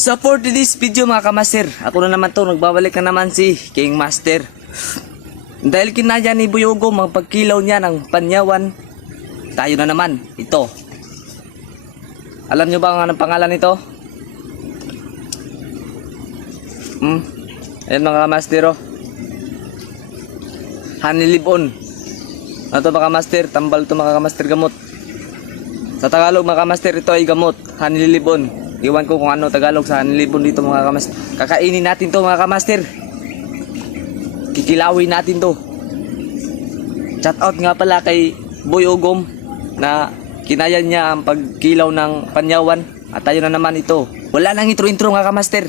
So for today's video mga kamaster, ako na naman to, nagbabalik na naman si King Master. Dahil kinaya ni Buyogo magpagkilaw niya ng panyawan, tayo na naman, ito. Alam nyo ba ang pangalan nito? Ayan mga kamaster, oh. Hanilibon. Ano to mga kamaster? Tambal to mga kamaster, gamot. Sa Tagalog mga kamaster, ito ay gamot, hanilibon. Iwan ko kung ano Tagalog sa hanilibon dito mga kamaster. Kakainin natin to mga kamaster. Kikilawin natin to. Shout out nga pala kay Boy Ogom na kinaya niya ang pagkilaw ng panyawan. At tayo na naman ito. Wala nang intro-intro mga kamaster.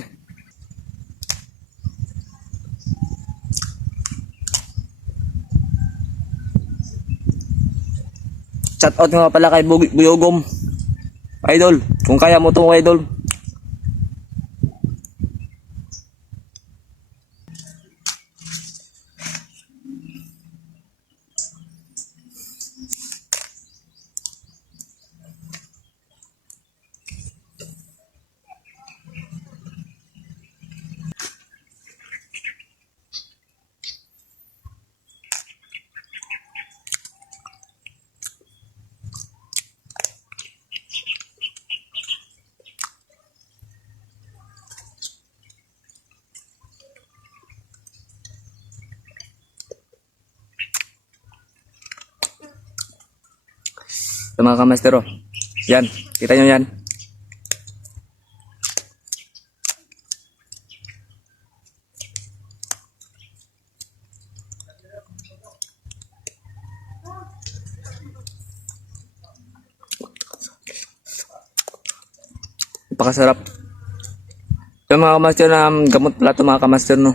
Shout out nga pala kay Boy Ogom. Idol, kung kaya mo itong idol. Ito mga kamaster, oh. Yan, kita nyo yan. Napakasarap. Ito mga kamaster na gamot pala ito mga kamaster, no.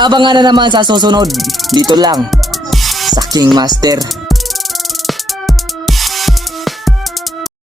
Abangan na naman sa susunod. Dito lang sa King Master.